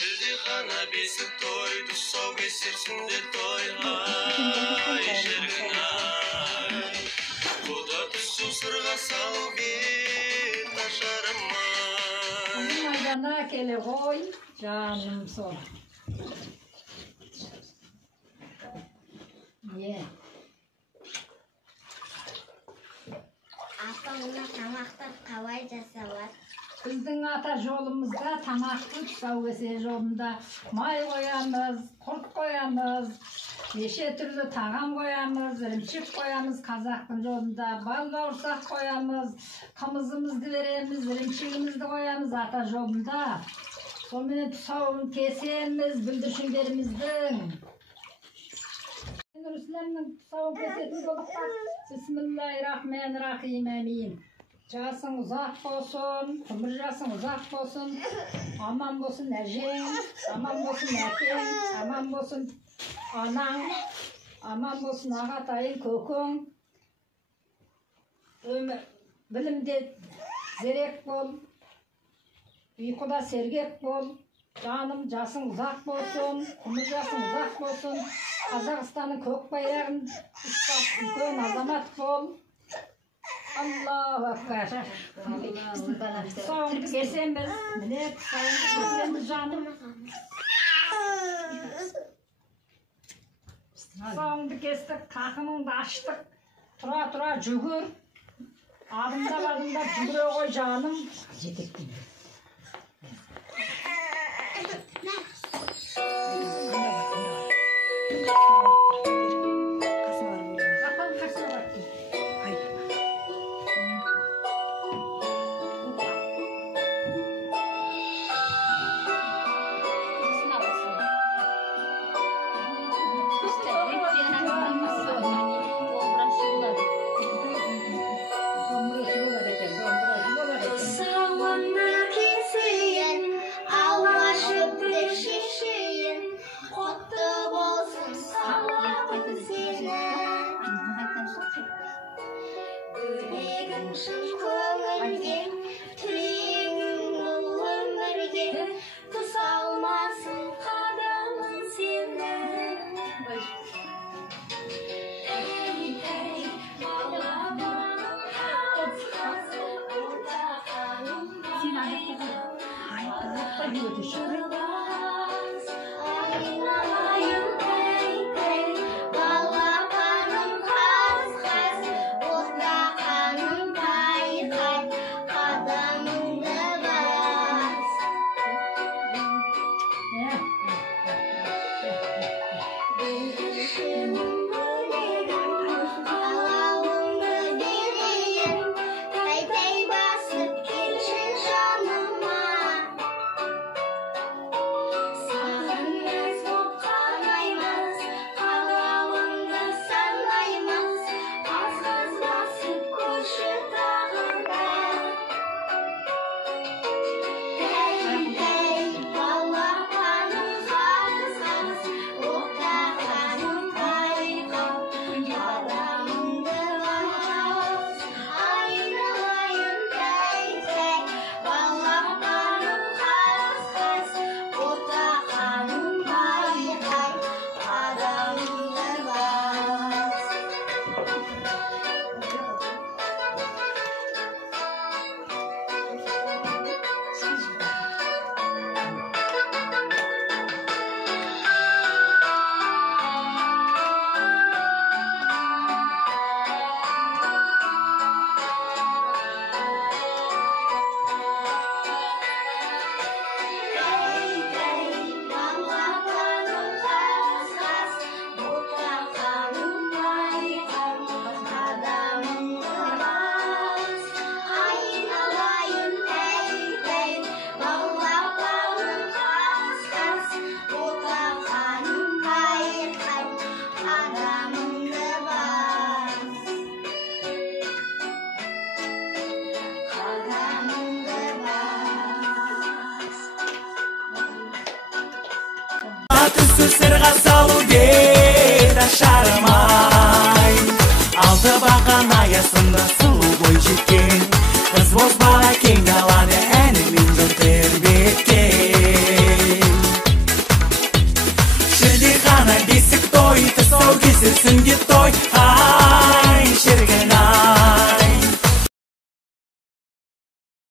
Шілдехана бесік той, тұсау кесерсіңде тойға жерің ай. Құда түсу сырға салу бет ашарым ай. Maydana kele koy, canım sol. Ye. Ата-ана тамақтар қалай жасалады? Біздің ата жолымызда тамақты тұсау кесе жолында май қоямыз, құрт қоямыз, неше түрлі тағам қоямыз, ірімшік қоямыз қазақтың жолында, бал бауырсақ қоямыз, қымызымызды береміз, ірімшігімізді қоямыз ата жолында. Сонымен тұсауын кесеміз бүлдіршіндеріміздің. Рүслемнің тұсауын кесетін болдық. Бисмиллахиррахманиррахим, әмин. Жасың ұзақ болсын, ғұмыр жасың ұзақ болсын, аман болсын әжең, аман болсын әкең, аман болсын анаң, аман болсын ағатайың, көкең. Білімде зерек бол, ұйқыда сергек бол, жаным жасың ұзақ болсын, ғұмыр жасың ұзақ болсын, Қазақстанның көк байрағын ұстап үлкен азамат бол. Allahu Akbar. Soğuk kesemiz. Ne? Soğuk kesemiz canım. Soğuk kestik, takımını da açtık. Tura cügür. Adımda cügüre koy canım. Yedik. Sırğa salı bir aşarmay. Altı bakan ayasında sulu boy çekin. Kız boz bana keng dalane enemin dörtler bitken. Өткізсін де той